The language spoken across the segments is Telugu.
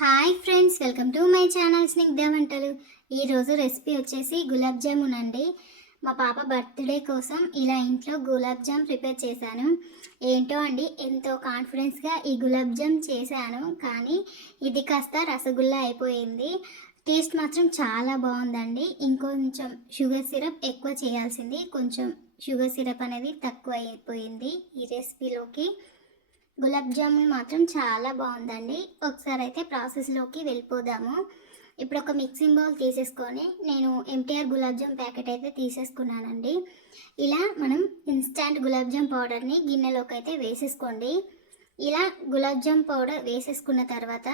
Hi friends, welcome to my channel Snigdha వంటలు. ఈరోజు రెసిపీ వచ్చేసి గులాబ్ జామున్ అండి. మా పాప బర్త్డే కోసం ఇలా ఇంట్లో గులాబ్ జామ్ ప్రిపేర్ చేశాను. ఏంటో అండి, ఎంతో కాన్ఫిడెన్స్గా ఈ గులాబ్ జామ్ చేశాను, కానీ ఇది కాస్త రసగుల్లా అయిపోయింది. టేస్ట్ మాత్రం చాలా బాగుందండి. ఇంకొంచెం షుగర్ సిరప్ ఎక్కువ చేయాల్సింది, కొంచెం షుగర్ సిరప్ అనేది తక్కువ అయిపోయింది ఈ రెసిపీలోకి. గులాబ్ జామున్ మాత్రం చాలా బాగుందండి. ఒకసారి అయితే ప్రాసెస్లోకి వెళ్ళిపోదాము. ఇప్పుడు ఒక మిక్సింగ్ బౌల్ తీసేసుకొని నేను ఎంటీఆర్ గులాబ్ జామ్ ప్యాకెట్ అయితే తీసేసుకున్నానండి. ఇలా మనం ఇన్స్టాంట్ గులాబ్ జామ్ పౌడర్ని గిన్నెలోకి అయితే వేసేసుకోండి. ఇలా గులాబ్ జామ్ పౌడర్ వేసేసుకున్న తర్వాత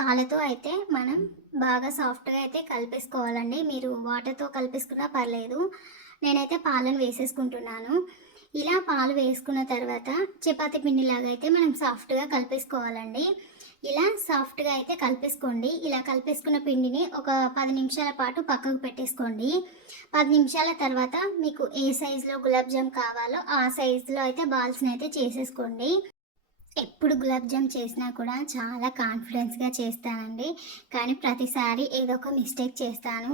పాలతో అయితే మనం బాగా సాఫ్ట్గా అయితే కలిపేసుకోవాలండి. మీరు వాటర్తో కలిపేసుకున్నా పర్లేదు, నేనైతే పాలను వేసేసుకుంటున్నాను. ఇలా పాలు వేసుకున్న తర్వాత చపాతీ పిండిలాగా అయితే మనం సాఫ్ట్గా కలిపేసుకోవాలండి. ఇలా సాఫ్ట్గా అయితే కలిపేసుకోండి. ఇలా కలిపేసుకున్న పిండిని ఒక 10 నిమిషాల పాటు పక్కకు పెట్టేసుకోండి. 10 నిమిషాల తర్వాత మీకు ఏ సైజులో గులాబ్ జామ్ కావాలో ఆ సైజులో అయితే బాల్స్ని అయితే చేసేసుకోండి. ఎప్పుడు గులాబ్ జామ్ చేసినా కూడా చాలా కాన్ఫిడెన్స్గా చేస్తానండి, కానీ ప్రతిసారి ఏదో ఒక మిస్టేక్ చేస్తాను.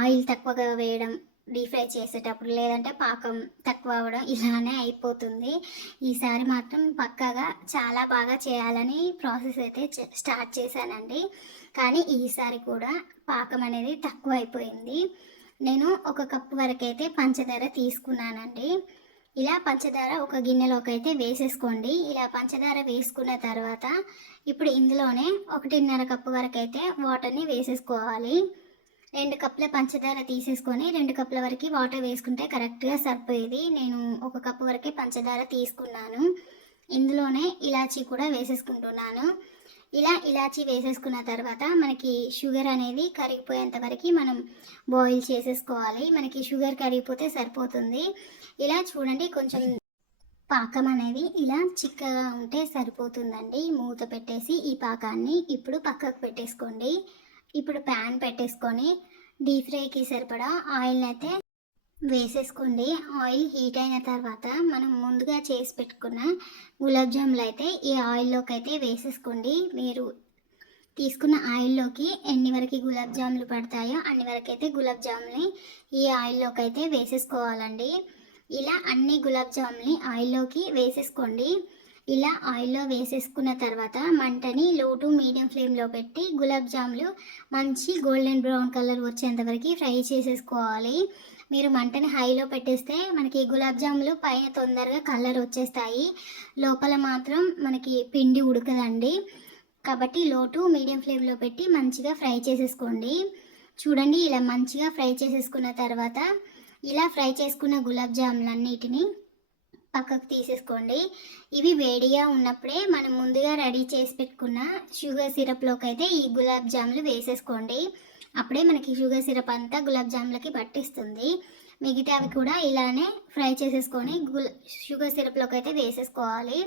ఆయిల్ తక్కువగా వేయడం డీప్ ఫ్రై చేసేటప్పుడు, లేదంటే పాకం తక్కువ అవ్వడం, ఇలానే అయిపోతుంది. ఈసారి మాత్రం పక్కాగా చాలా బాగా చేయాలని ప్రాసెస్ అయితే స్టార్ట్ చేశానండి, కానీ ఈసారి కూడా పాకం అనేది తక్కువ అయిపోయింది. నేను 1 కప్పు వరకు అయితే పంచదార తీసుకున్నానండి. ఇలా పంచదార ఒక గిన్నెలోకి అయితే వేసేసుకోండి. ఇలా పంచదార వేసుకున్న తర్వాత ఇప్పుడు ఇందులోనే 1.5 కప్పు వరకు అయితే వాటర్ని వేసేసుకోవాలి. 2 కప్పుల పంచదార తీసేసుకొని 2 కప్పుల వరకు వాటర్ వేసుకుంటే కరెక్ట్గా సరిపోయేది. నేను 1 కప్పు వరకే పంచదార తీసుకున్నాను. ఇందులోనే ఇలాచీ కూడా వేసేసుకుంటున్నాను. ఇలా ఇలాచీ వేసేసుకున్న తర్వాత మనకి షుగర్ అనేది కరిగిపోయేంత వరకు మనం బాయిల్ చేసేసుకోవాలి. మనకి షుగర్ కరిగిపోతే సరిపోతుంది. ఇలా చూడండి, కొంచెం పాకం అనేది ఇలా చిక్కగా ఉంటే సరిపోతుందండి. మూత పెట్టేసి ఈ పాకాన్ని ఇప్పుడు పక్కకు పెట్టేసుకోండి. ఇప్పుడు ప్యాన్ పెట్టేసుకొని డీప్ ఫ్రైకి సరిపడా ఆయిల్ని అయితే వేసేసుకోండి. ఆయిల్ హీట్ అయిన తర్వాత మనం ముందుగా చేసి పెట్టుకున్న గులాబ్ జాములు అయితే ఈ ఆయిల్లోకి అయితే వేసేసుకోండి. మీరు తీసుకున్న ఆయిల్లోకి ఎన్ని వరకు గులాబ్ జాములు పడతాయో అన్ని వరకు అయితే గులాబ్ జాములని ఈ ఆయిల్లోకి అయితే వేసేసుకోవాలండి. ఇలా అన్ని గులాబ్ జాములని ఆయిల్లోకి వేసేసుకోండి. ఇలా ఆయిల్లో వేసేసుకున్న తర్వాత మంటని లో టు మీడియం ఫ్లేమ్లో పెట్టి గులాబ్ జాములు మంచి గోల్డెన్ బ్రౌన్ కలర్ వచ్చేంత వరకు ఫ్రై చేసేసుకోవాలి. మీరు మంటని హైలో పెట్టేస్తే మనకి గులాబ్ జాములు పైన తొందరగా కలర్ వచ్చేస్తాయి, లోపల మాత్రం మనకి పిండి ఉడకదండి. కాబట్టి లో టు మీడియం ఫ్లేమ్లో పెట్టి మంచిగా ఫ్రై చేసేసుకోండి. చూడండి, ఇలా మంచిగా ఫ్రై చేసేసుకున్న తర్వాత ఇలా ఫ్రై చేసుకున్న గులాబ్ జాములన్నిటిని పక్కకు తీసేసుకోండి. ఇవి వేడిగా ఉన్నప్పుడే మనం ముందుగా రెడీ చేసి పెట్టుకున్న షుగర్ సిరప్లోకి అయితే ఈ గులాబ్ జాములు వేసేసుకోండి. అప్పుడే మనకి షుగర్ సిరప్ అంతా గులాబ్ జాములకి పట్టిస్తుంది. మిగతావి కూడా ఇలానే ఫ్రై చేసేసుకొని షుగర్ సిరప్లోకి అయితే వేసేసుకోవాలి.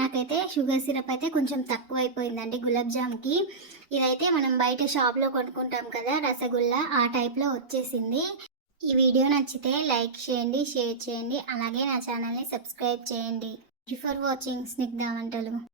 నాకైతే షుగర్ సిరప్ అయితే కొంచెం తక్కువ అయిపోయిందండి గులాబ్ జామ్కి. ఇదైతే మనం బయట షాప్లో కొనుక్కుంటాం కదా రసగుల్లా, ఆ టైప్లో వచ్చేసింది. ఈ వీడియో నచ్చితే లైక్ చేయండి, షేర్ చేయండి, అలాగే నా ఛానల్ని సబ్స్క్రైబ్ చేయండి. Thank you for watching Snigdha వంటలు.